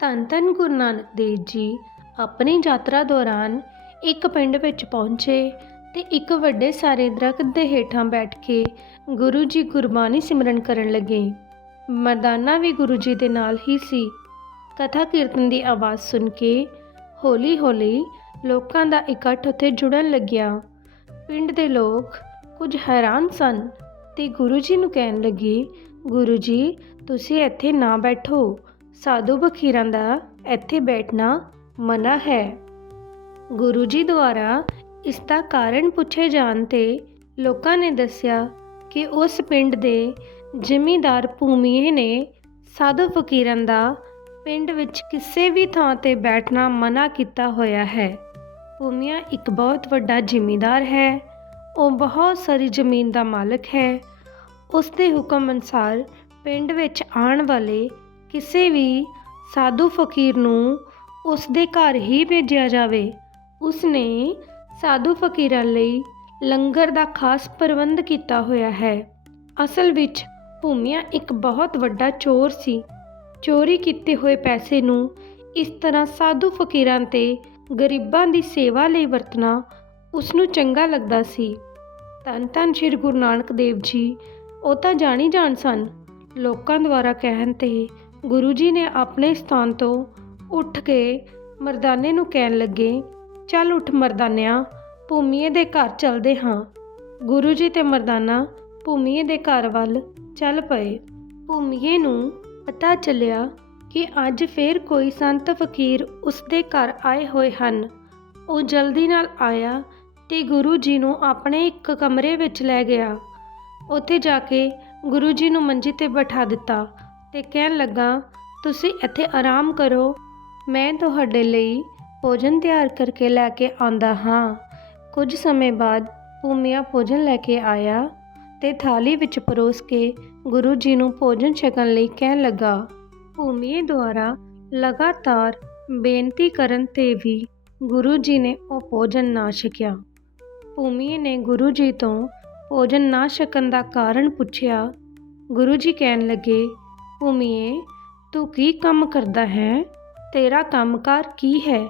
ਧੰਨ ਧੰਨ ਗੁਰੂ ਨਾਨਕ ਦੇਵ ਜੀ, ਆਪਣੀ ਯਾਤਰਾ ਦੌਰਾਨ ਇੱਕ ਪਿੰਡ ਵਿੱਚ ਪਹੁੰਚੇ ਤੇ ਇੱਕ ਵੱਡੇ ਸਾਰੇ ਦਰਖਤ ਦੇ ਹੇਠਾਂ ਬੈਠ ਕੇ ਗੁਰੂ ਜੀ ਗੁਰਬਾਣੀ ਸਿਮਰਨ ਕਰਨ ਲੱਗੇ। ਮਰਦਾਨਾ ਵੀ ਗੁਰੂ ਜੀ ਦੇ ਨਾਲ ਹੀ ਸੀ। ਕਥਾ ਕੀਰਤਨ ਦੀ ਆਵਾਜ਼ ਸੁਣ ਕੇ ਹੌਲੀ-ਹੌਲੀ ਲੋਕਾਂ ਦਾ ਇਕੱਠ ਉੱਥੇ ਜੁੜਨ ਲੱਗਿਆ। ਪਿੰਡ ਦੇ ਲੋਕ ਕੁਝ ਹੈਰਾਨ ਸਨ ਤੇ ਗੁਰੂ ਜੀ ਨੂੰ ਕਹਿਣ ਲੱਗੇ, ਗੁਰੂ ਜੀ, ਤੁਸੀਂ ਇੱਥੇ ਨਾ ਬੈਠੋ। ਸਾਧੂ ਬਖੀਰਾਂ ਦਾ ਇੱਥੇ ਬੈਠਣਾ ਮਨਾ ਹੈ। ਗੁਰੂ ਜੀ ਦੁਆਰਾ ਇਸ ਦਾ ਕਾਰਨ ਪੁੱਛੇ ਜਾਣ ਤੇ ਲੋਕਾਂ ਨੇ ਦੱਸਿਆ ਕਿ ਉਸ ਪਿੰਡ ਦੇ ਜ਼ਿਮੀਂਦਾਰ ਭੂਮੀਏ ਨੇ ਸਾਧੂ ਫਕੀਰਾਂ ਦਾ ਪਿੰਡ ਵਿੱਚ ਕਿਸੇ ਵੀ ਥਾਂ ਤੇ ਬੈਠਣਾ ਮਨਾ ਕੀਤਾ ਹੋਇਆ ਹੈ। ਭੂਮੀਆ ਇੱਕ ਬਹੁਤ ਵੱਡਾ ਜ਼ਿਮੀਂਦਾਰ ਹੈ। ਉਹ ਬਹੁਤ ਸਾਰੀ ਜ਼ਮੀਨ ਦਾ ਮਾਲਕ ਹੈ। ਉਸ ਦੇ ਹੁਕਮ ਅਨੁਸਾਰ ਪਿੰਡ ਵਿੱਚ ਆਉਣ ਵਾਲੇ ਕਿਸੇ ਵੀ ਸਾਧੂ ਫਕੀਰ ਨੂੰ ਉਸ ਦੇ ਘਰ ਹੀ ਭੇਜਿਆ ਜਾਵੇ। ਉਸ ਨੇ ਸਾਧੂ ਫਕੀਰਾਂ ਲਈ ਲੰਗਰ ਦਾ ਖਾਸ ਪ੍ਰਬੰਧ ਕੀਤਾ ਹੋਇਆ ਹੈ। ਅਸਲ ਵਿੱਚ ਭੂਮੀਆ ਇੱਕ ਬਹੁਤ ਵੱਡਾ ਚੋਰ ਸੀ। ਚੋਰੀ ਕੀਤੇ ਹੋਏ ਪੈਸੇ ਨੂੰ ਇਸ ਤਰ੍ਹਾਂ ਸਾਧੂ ਫਕੀਰਾਂ ਤੇ ਗਰੀਬਾਂ ਦੀ ਸੇਵਾ ਲਈ ਵਰਤਣਾ ਉਸ ਨੂੰ ਚੰਗਾ ਲੱਗਦਾ ਸੀ। ਧੰਨ ਧੰਨ ਸ਼੍ਰੀ ਗੁਰੂ ਨਾਨਕ ਦੇਵ ਜੀ, ਉਹ ਤਾਂ ਜਾਣੀ ਜਾਣ ਸਨ। ਲੋਕਾਂ ਦੁਆਰਾ ਕਹਿਣ ਤੇ ਗੁਰੂ ਜੀ ਨੇ ਆਪਣੇ ਸਥਾਨ ਤੋਂ ਉੱਠ ਕੇ ਮਰਦਾਨੇ ਨੂੰ ਕਹਿਣ ਲੱਗੇ, ਚੱਲ ਉੱਠ ਮਰਦਾਨਿਆ, ਭੂਮੀਏ ਦੇ ਘਰ ਚੱਲਦੇ ਹਾਂ। ਗੁਰੂ ਜੀ ਤੇ ਮਰਦਾਨਾ ਭੂਮੀਏ ਦੇ ਘਰ ਵੱਲ ਚੱਲ ਪਏ। ਭੂਮੀਏ ਨੂੰ ਪਤਾ ਚੱਲਿਆ ਕਿ ਅੱਜ ਫੇਰ ਕੋਈ ਸੰਤ ਫਕੀਰ ਉਸ ਦੇ ਘਰ ਆਏ ਹੋਏ ਹਨ। ਉਹ ਜਲਦੀ ਨਾਲ ਆਇਆ ਤੇ ਗੁਰੂ ਜੀ ਨੂੰ ਆਪਣੇ ਇੱਕ ਕਮਰੇ ਵਿੱਚ ਲੈ ਗਿਆ। ਉੱਥੇ ਜਾ ਕੇ ਗੁਰੂ ਜੀ ਨੂੰ ਮੰਜੀ ਤੇ ਬਿਠਾ ਦਿੱਤਾ। ਤੇ ਕਹਿਣ ਲੱਗਾ, ਤੁਸੀਂ ਇੱਥੇ ਆਰਾਮ ਕਰੋ। ਮੈਂ ਤੁਹਾਡੇ ਲਈ ਭੋਜਨ ਤਿਆਰ ਕਰਕੇ ਲੈ ਕੇ ਆਉਂਦਾ ਹਾਂ। ਕੁਝ ਸਮੇਂ ਬਾਅਦ ਭੂਮੀਆ ਭੋਜਨ ਲੈ ਕੇ ਆਇਆ ਤੇ ਥਾਲੀ ਵਿੱਚ ਪਰੋਸ ਕੇ ਗੁਰੂ ਜੀ ਨੂੰ ਭੋਜਨ ਛਕਣ ਲਈ ਕਹਿਣ ਲੱਗਾ। ਭੂਮੀਏ ਦੁਆਰਾ ਲਗਾਤਾਰ ਬੇਨਤੀ ਕਰਨ ਤੇ ਵੀ ਗੁਰੂ ਜੀ ਨੇ ਉਹ ਭੋਜਨ ਨਾ ਛਕਿਆ। ਭੂਮੀਏ ਨੇ ਗੁਰੂ ਜੀ ਤੋਂ ਭੋਜਨ ਨਾ ਛਕਣ ਦਾ ਕਾਰਨ ਪੁੱਛਿਆ। ਗੁਰੂ ਜੀ ਕਹਿਣ ਲੱਗੇ ਭੂਮੀਏ, ਤੂੰ ਕੀ ਕੰਮ ਕਰਦਾ ਹੈ? ਤੇਰਾ ਕੰਮਕਾਰ ਕੀ ਹੈ,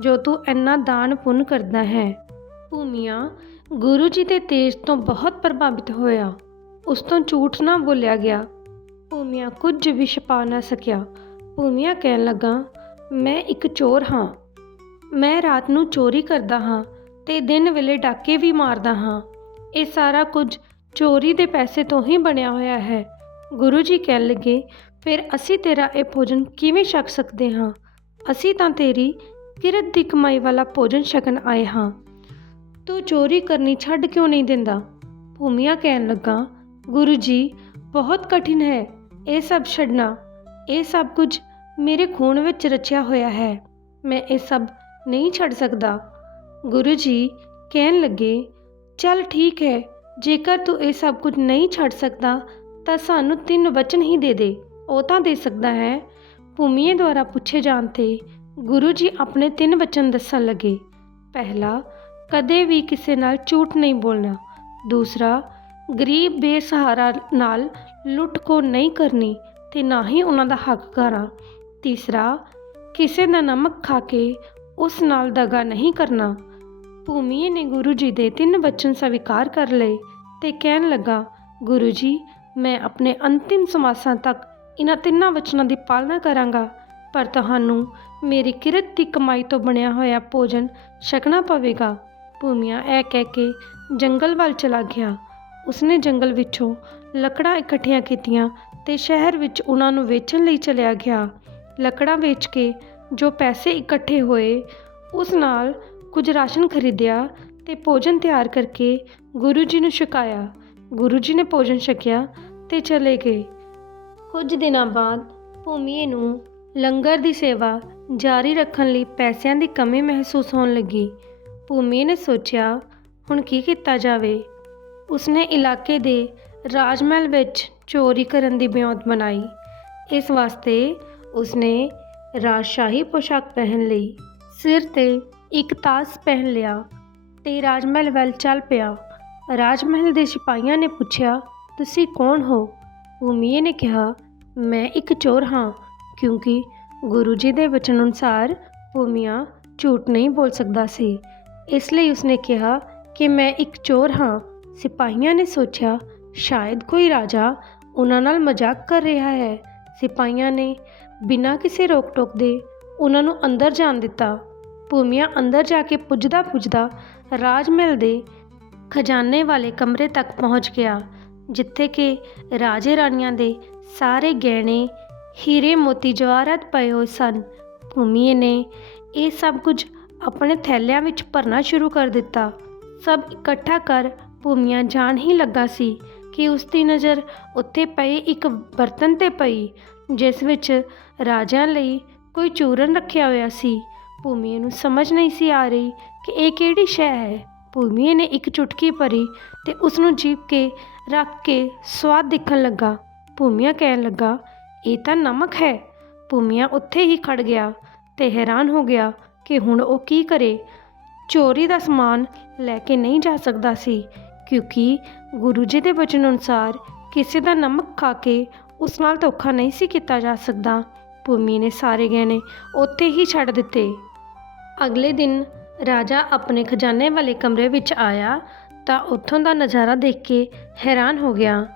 ਜੋ ਤੂੰ ਇੰਨਾ ਦਾਨ ਪੁੰਨ ਕਰਦਾ ਹੈ? ਭੂਮੀਆ, ਗੁਰੂ ਜੀ ਦੇ ਤੇਜ ਤੋਂ ਬਹੁਤ ਪ੍ਰਭਾਵਿਤ ਹੋਇਆ। ਉਸ ਤੋਂ ਝੂਠ ਨਾ ਬੋਲਿਆ ਗਿਆ। ਭੂਮੀਆ ਕੁਝ ਵੀ ਛਪਾ ਨਾ ਸਕਿਆ। ਭੂਮੀਆ ਕਹਿਣ ਲੱਗਾ, ਮੈਂ ਇੱਕ ਚੋਰ ਹਾਂ। ਮੈਂ ਰਾਤ ਨੂੰ ਚੋਰੀ ਕਰਦਾ ਹਾਂ ਤੇ ਦਿਨ ਵੇਲੇ ਡਾਕੇ ਵੀ ਮਾਰਦਾ ਹਾਂ। ਇਹ ਸਾਰਾ ਕੁਝ ਚੋਰੀ ਦੇ ਪੈਸੇ ਤੋਂ ਹੀ ਬਣਿਆ ਹੋਇਆ ਹੈ। ਗੁਰੂ ਜੀ ਕਹਿਣ ਲੱਗੇ, ਫਿਰ ਅਸੀਂ ਤੇਰਾ ਇਹ ਭੋਜਨ ਕਿਵੇਂ ਛਕ ਸਕਦੇ ਹਾਂ? ਅਸੀਂ ਤਾਂ ਤੇਰੀ ਕਿਰਤ ਦੀ ਕਮਾਈ ਵਾਲਾ ਭੋਜਨ ਛਕਣ ਆਏ ਹਾਂ। ਤੂੰ ਚੋਰੀ ਕਰਨੀ ਛੱਡ ਕਿਉਂ ਨਹੀਂ ਦਿੰਦਾ? ਭੂਮੀਆ ਕਹਿਣ ਲੱਗਾ, ਗੁਰੂ ਜੀ, ਬਹੁਤ ਕਠਿਨ ਹੈ। ਇਹ ਸਭ ਛੱਡਣਾ। ਇਹ ਸਭ ਕੁਝ ਮੇਰੇ ਖੂਨ ਵਿੱਚ ਰਚਿਆ ਹੋਇਆ ਹੈ। ਮੈਂ ਇਹ ਸਭ ਨਹੀਂ ਛੱਡ ਸਕਦਾ। ਗੁਰੂ ਜੀ ਕਹਿਣ ਲੱਗੇ, ਚੱਲ ਠੀਕ ਹੈ। ਜੇਕਰ ਤੂੰ ਇਹ ਸਭ ਕੁਝ ਨਹੀਂ ਛੱਡ ਸਕਦਾ ਤਾਂ ਸਾਨੂੰ ਤਿੰਨ ਵਚਨ ਹੀ ਦੇ ਦੇ। ਉਹ ਤਾਂ ਦੇ ਸਕਦਾ ਹੈ। ਭੂਮੀਏ ਦੁਆਰਾ ਪੁੱਛੇ ਜਾਣ ਤੇ ਗੁਰੂ ਜੀ ਆਪਣੇ ਤਿੰਨ ਵਚਨ ਦੱਸਣ ਲੱਗੇ। ਪਹਿਲਾ, ਕਦੇ ਵੀ ਕਿਸੇ ਨਾਲ ਝੂਠ ਨਹੀਂ ਬੋਲਣਾ। ਦੂਸਰਾ, ਗਰੀਬ ਬੇਸਹਾਰਾ ਨਾਲ ਲੁੱਟ ਕੋ ਨਹੀਂ ਕਰਨੀ ਤੇ ਨਾ ਹੀ ਉਹਨਾਂ ਦਾ ਹੱਕ ਕਰਾਂ ਤੀਸਰਾ, ਕਿਸੇ ਦਾ ਨਮਕ ਖਾ ਕੇ ਉਸ ਨਾਲ ਦਗਾ ਨਹੀਂ ਕਰਨਾ। ਭੂਮੀਏ ਨੇ ਗੁਰੂ ਜੀ ਦੇ ਤਿੰਨ ਵਚਨ ਸਵੀਕਾਰ ਕਰ ਲਏ ਤੇ ਕਹਿਣ ਲੱਗਾ, ਗੁਰੂ ਜੀ ਮੈਂ ਆਪਣੇ ਅੰਤਿਮ ਸਮਾਸਾਂ ਤੱਕ ਇਹਨਾਂ ਤਿੰਨਾਂ ਵਚਨਾਂ ਦੀ ਪਾਲਣਾ ਕਰਾਂਗਾ। ਪਰ ਤੁਹਾਨੂੰ ਮੇਰੀ ਕਿਰਤ ਦੀ ਕਮਾਈ ਤੋਂ ਬਣਿਆ ਹੋਇਆ ਭੋਜਨ ਛਕਣਾ ਪਵੇਗਾ। ਭੂਮੀਆ ਇਹ ਕਹਿ ਕੇ ਜੰਗਲ ਵੱਲ ਚਲਾ ਗਿਆ। ਉਸਨੇ ਜੰਗਲ ਵਿੱਚੋਂ ਲੱਕੜਾਂ ਇਕੱਠੀਆਂ ਕੀਤੀਆਂ ਤੇ ਸ਼ਹਿਰ ਵਿੱਚ ਉਹਨਾਂ ਨੂੰ ਵੇਚਣ ਲਈ ਚਲਿਆ ਗਿਆ। ਲੱਕੜਾਂ ਵੇਚ ਕੇ ਜੋ ਪੈਸੇ ਇਕੱਠੇ ਹੋਏ, ਉਸ ਨਾਲ ਕੁਝ ਰਾਸ਼ਨ ਖਰੀਦਿਆ ਤੇ ਭੋਜਨ ਤਿਆਰ ਕਰਕੇ ਗੁਰੂ ਜੀ ਨੂੰ ਛਕਾਇਆ। ਗੁਰੂ ਜੀ ਨੇ ਭੋਜਨ ਛਕਿਆ ਤੇ ਚਲੇ ਗਏ। ਕੁਝ ਦਿਨਾਂ ਬਾਅਦ ਭੂਮੀਏ ਨੂੰ ਲੰਗਰ ਦੀ ਸੇਵਾ ਜਾਰੀ ਰੱਖਣ ਲਈ ਪੈਸਿਆਂ ਦੀ ਕਮੀ ਮਹਿਸੂਸ ਹੋਣ ਲੱਗੀ। ਭੂਮੀ ਨੇ ਸੋਚਿਆ, ਹੁਣ ਕੀ ਕੀਤਾ ਜਾਵੇ? ਉਸਨੇ ਇਲਾਕੇ ਦੇ ਰਾਜਮਹਿਲ ਵਿੱਚ ਚੋਰੀ ਕਰਨ ਦੀ ਬਿਉਂਤ ਬਣਾਈ। ਇਸ ਵਾਸਤੇ ਉਸਨੇ ਰਾਜਸ਼ਾਹੀ ਪੋਸ਼ਾਕ ਪਹਿਨ ਲਈ। ਸਿਰ ਤੇ ਇੱਕ ਤਾਜ ਪਹਿਨ ਲਿਆ ਤੇ ਰਾਜਮਹਿਲ ਵੱਲ ਚੱਲ ਪਿਆ। ਰਾਜਮਹਿਲ ਦੇ ਸਿਪਾਹੀਆਂ ਨੇ ਪੁੱਛਿਆ ਤੁਸੀਂ ਕੌਣ ਹੋ? ਭੂਮੀਏ ਨੇ ਕਿਹਾ, ਮੈਂ ਇੱਕ ਚੋਰ ਹਾਂ, ਕਿਉਂਕਿ ਗੁਰੂ ਜੀ ਦੇ ਵਚਨ ਅਨੁਸਾਰ ਭੂਮੀਆ ਝੂਠ ਨਹੀਂ ਬੋਲ ਸਕਦਾ ਸੀ। ਇਸ ਲਈ ਉਸਨੇ ਕਿਹਾ ਕਿ ਮੈਂ ਇੱਕ ਚੋਰ ਹਾਂ। ਸਿਪਾਹੀਆਂ ਨੇ ਸੋਚਿਆ, ਸ਼ਾਇਦ ਕੋਈ ਰਾਜਾ ਉਹਨਾਂ ਨਾਲ ਮਜ਼ਾਕ ਕਰ ਰਿਹਾ ਹੈ। ਸਿਪਾਹੀਆਂ ਨੇ ਬਿਨਾਂ ਕਿਸੇ ਰੋਕ ਟੋਕ ਦੇ ਉਹਨਾਂ ਨੂੰ ਅੰਦਰ ਜਾਣ ਦਿੱਤਾ। ਭੂਮੀਆ ਅੰਦਰ ਜਾ ਕੇ ਪੁੱਜਦਾ ਪੁੱਜਦਾ ਰਾਜ ਮਹਿਲ ਦੇ ਖਜ਼ਾਨੇ ਵਾਲੇ ਕਮਰੇ ਤੱਕ ਪਹੁੰਚ ਗਿਆ। ਜਿੱਥੇ ਕਿ ਰਾਜੇ ਰਾਣੀਆਂ ਦੇ ਸਾਰੇ ਗਹਿਣੇ, ਹੀਰੇ ਮੋਤੀ ਜਵਾਹਰਾਤ ਪਏ ਹੋਏ ਸਨ। ਭੂਮੀਏ ਨੇ ਇਹ ਸਭ ਕੁਝ ਆਪਣੇ ਥੈਲਿਆਂ ਵਿੱਚ ਭਰਨਾ ਸ਼ੁਰੂ ਕਰ ਦਿੱਤਾ। ਸਭ ਇਕੱਠਾ ਕਰ ਭੂਮੀਆ ਜਾਣ ਹੀ ਲੱਗਾ ਸੀ ਕਿ ਉਸ ਦੀ ਨਜ਼ਰ ਉੱਥੇ ਪਏ ਇੱਕ ਬਰਤਨ ਤੇ ਪਈ, ਜਿਸ ਵਿੱਚ ਰਾਜਿਆਂ ਲਈ ਕੋਈ ਚੂਰਨ ਰੱਖਿਆ ਹੋਇਆ ਸੀ। ਭੂਮੀ ਨੂੰ ਸਮਝ ਨਹੀਂ ਸੀ ਆ ਰਹੀ ਕਿ ਇਹ ਕਿਹੜੀ ਸ਼ੈ ਹੈ। ਭੂਮੀਏ ਨੇ ਇੱਕ ਚੁਟਕੀ ਭਰੀ ਤੇ ਉਸ ਨੂੰ ਜੀਭ ਕੇ ਰੱਖ ਕੇ ਸਵਾਦ ਦੇਖਣ ਲੱਗਾ। ਭੂਮੀਆ ਕਹਿਣ ਲੱਗਾ, ਇਹ ਤਾਂ ਨਮਕ ਹੈ। ਭੂਮੀਆ ਉੱਥੇ ਹੀ ਖੜ ਗਿਆ ਤੇ ਹੈਰਾਨ ਹੋ ਗਿਆ ਕਿ ਹੁਣ ਉਹ ਕੀ ਕਰੇ। ਚੋਰੀ ਦਾ ਸਮਾਨ ਲੈ ਕੇ ਨਹੀਂ ਜਾ ਸਕਦਾ ਸੀ, ਕਿਉਂਕਿ ਗੁਰੂ ਜੀ ਦੇ ਬਚਨ ਅਨੁਸਾਰ ਕਿਸੇ ਦਾ ਨਮਕ ਖਾ ਕੇ ਉਸ ਨਾਲ ਧੋਖਾ ਨਹੀਂ ਸੀ ਕੀਤਾ ਜਾ ਸਕਦਾ। ਭੂਮੀ ਨੇ ਸਾਰੇ ਗਹਿਣੇ ਉੱਥੇ ਹੀ ਛੱਡ ਦਿੱਤੇ। ਅਗਲੇ ਦਿਨ ਰਾਜਾ ਆਪਣੇ ਖਜ਼ਾਨੇ ਵਾਲੇ ਕਮਰੇ ਵਿੱਚ ਆਇਆ ਤਾਂ ਉੱਥੋਂ ਦਾ ਨਜ਼ਾਰਾ ਦੇਖ ਕੇ ਹੈਰਾਨ ਹੋ ਗਿਆ।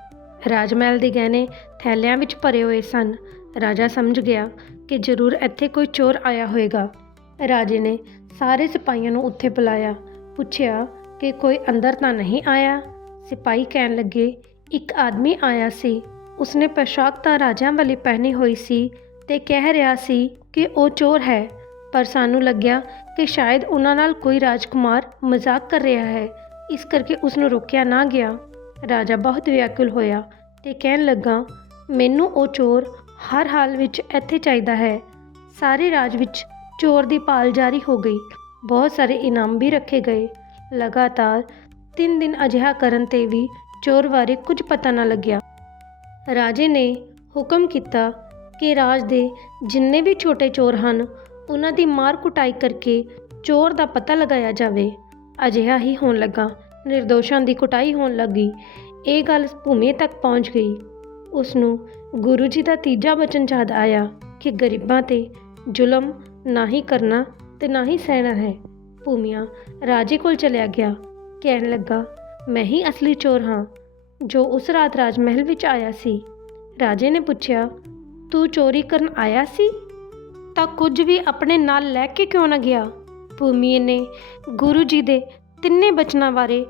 ਰਾਜ ਮਹਿਲ ਦੇ ਗਹਿਣੇ ਥੈਲਿਆਂ ਵਿੱਚ ਭਰੇ ਹੋਏ ਸਨ। ਰਾਜਾ ਸਮਝ ਗਿਆ ਕਿ ਜ਼ਰੂਰ ਇੱਥੇ ਕੋਈ ਚੋਰ ਆਇਆ ਹੋਵੇਗਾ। ਰਾਜੇ ਨੇ ਸਾਰੇ ਸਿਪਾਹੀਆਂ ਨੂੰ ਉੱਥੇ ਬੁਲਾਇਆ। ਪੁੱਛਿਆ ਕਿ ਕੋਈ ਅੰਦਰ ਤਾਂ ਨਹੀਂ ਆਇਆ? ਸਿਪਾਹੀ ਕਹਿਣ ਲੱਗੇ, ਇੱਕ ਆਦਮੀ ਆਇਆ ਸੀ। ਉਸਨੇ ਪੋਸ਼ਾਕ ਤਾਂ ਰਾਜਿਆਂ ਵਾਲੀ ਪਹਿਨੀ ਹੋਈ ਸੀ ਤੇ ਕਹਿ ਰਿਹਾ ਸੀ ਕਿ ਉਹ ਚੋਰ ਹੈ। ਪਰ ਸਾਨੂੰ ਲੱਗਿਆ ਕਿ ਸ਼ਾਇਦ ਉਹਨਾਂ ਨਾਲ ਕੋਈ ਰਾਜਕੁਮਾਰ ਮਜ਼ਾਕ ਕਰ ਰਿਹਾ ਹੈ। ਇਸ ਕਰਕੇ ਉਸ ਨੂੰ ਰੋਕਿਆ ਨਾ ਗਿਆ। ਰਾਜਾ ਬਹੁਤ ਵਿਆਕੁਲ ਹੋਇਆ ਤੇ ਕਹਿਣ ਲੱਗਾ, ਮੈਨੂੰ ਉਹ ਚੋਰ ਹਰ ਹਾਲ ਵਿੱਚ ਇੱਥੇ ਚਾਹੀਦਾ ਹੈ। ਸਾਰੇ ਰਾਜ ਵਿੱਚ ਚੋਰ ਦੀ ਭਾਲ ਜਾਰੀ ਹੋ ਗਈ। ਬਹੁਤ ਸਾਰੇ ਇਨਾਮ ਵੀ ਰੱਖੇ ਗਏ। ਲਗਾਤਾਰ ਤਿੰਨ ਦਿਨ ਅਜਿਹਾ ਕਰਨ ਤੇ ਵੀ ਚੋਰ ਬਾਰੇ ਕੁਝ ਪਤਾ ਨਾ ਲੱਗਿਆ। ਰਾਜੇ ਨੇ ਹੁਕਮ ਕੀਤਾ ਕਿ ਰਾਜ ਦੇ ਜਿੰਨੇ ਵੀ ਛੋਟੇ ਚੋਰ ਹਨ ਉਹਨਾਂ ਦੀ ਮਾਰ ਕੁਟਾਈ ਕਰਕੇ ਚੋਰ ਦਾ ਪਤਾ ਲਗਾਇਆ ਜਾਵੇ। ਅਜਿਹਾ ਹੀ ਹੋਣ ਲੱਗਾ। ਨਿਰਦੋਸ਼ਾਂ ਦੀ ਕੁਟਾਈ ਹੋਣ ਲੱਗੀ। ਇਹ ਗੱਲ ਭੂਮੀ ਤੱਕ ਪਹੁੰਚ ਗਈ। ਉਸ ਨੂੰ ਗੁਰੂ ਜੀ ਦਾ ਤੀਜਾ ਬਚਨ ਯਾਦ ਆਇਆ ਕਿ ਗਰੀਬਾਂ ਤੇ ਜ਼ੁਲਮ ਨਾ ਹੀ ਕਰਨਾ ਤੇ ਨਾ ਹੀ ਸਹਿਣਾ ਹੈ। ਭੂਮੀਆ ਰਾਜੇ ਕੋਲ ਚਲਿਆ ਗਿਆ। ਕਹਿਣ ਲੱਗਾ, ਮੈਂ ਹੀ ਅਸਲੀ ਚੋਰ ਹਾਂ, ਜੋ ਉਸ ਰਾਤ ਰਾਜ ਮਹਿਲ ਵਿੱਚ ਆਇਆ ਸੀ। ਰਾਜੇ ਨੇ ਪੁੱਛਿਆ, ਤੂੰ ਚੋਰੀ ਕਰਨ ਆਇਆ ਸੀ? ਤਾਂ ਕੁਝ ਵੀ ਆਪਣੇ ਨਾਲ ਲੈ ਕੇ ਕਿਉਂ ਨਾ ਗਿਆ? ਭੂਮੀ ਨੇ ਗੁਰੂ ਜੀ ਦੇ ਤਿੰਨੇ ਬਚਨਾਂ ਬਾਰੇ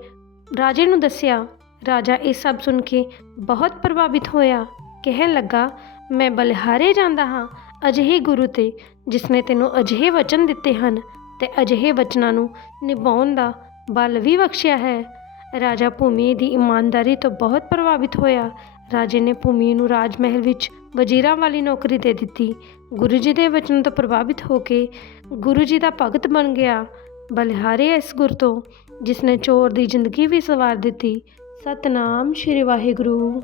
ਰਾਜੇ ਨੂੰ ਦੱਸਿਆ। ਰਾਜਾ ਇਹ ਸਭ ਸੁਣ ਕੇ ਬਹੁਤ ਪ੍ਰਭਾਵਿਤ ਹੋਇਆ। ਕਹਿਣ ਲੱਗਾ, ਮੈਂ ਬਲਿਹਾਰੇ ਜਾਂਦਾ ਹਾਂ ਅਜਿਹੇ ਗੁਰੂ ਤੇ, ਜਿਸਨੇ ਤੈਨੂੰ ਅਜਿਹੇ ਵਚਨ ਦਿੱਤੇ ਹਨ ਤੇ ਅਜਿਹੇ ਵਚਨਾਂ ਨੂੰ ਨਿਭਾਉਣ ਦਾ ਬਲ ਵੀ ਬਖਸ਼ਿਆ ਹੈ। ਰਾਜਾ ਭੂਮੀ ਦੀ ਇਮਾਨਦਾਰੀ ਤੋਂ ਬਹੁਤ ਪ੍ਰਭਾਵਿਤ ਹੋਇਆ। ਰਾਜੇ ਨੇ ਭੂਮੀ ਨੂੰ ਰਾਜ ਮਹਿਲ ਵਿੱਚ ਵਜ਼ੀਰਾਂ ਵਾਲੀ ਨੌਕਰੀ ਦੇ ਦਿੱਤੀ। ਗੁਰੂ ਜੀ ਦੇ ਵਚਨ ਤੋਂ ਪ੍ਰਭਾਵਿਤ ਹੋ ਕੇ ਗੁਰੂ ਜੀ ਦਾ ਭਗਤ ਬਣ ਗਿਆ। ਬਲਿਹਾਰੇ ਇਸ ਗੁਰ ਤੋਂ ਜਿਸ ਨੇ ਚੋਰ ਦੀ ਜ਼ਿੰਦਗੀ ਵੀ ਸਵਾਰ ਦਿੱਤੀ। ਸਤਨਾਮ ਸ਼੍ਰੀ ਵਾਹਿਗੁਰੂ।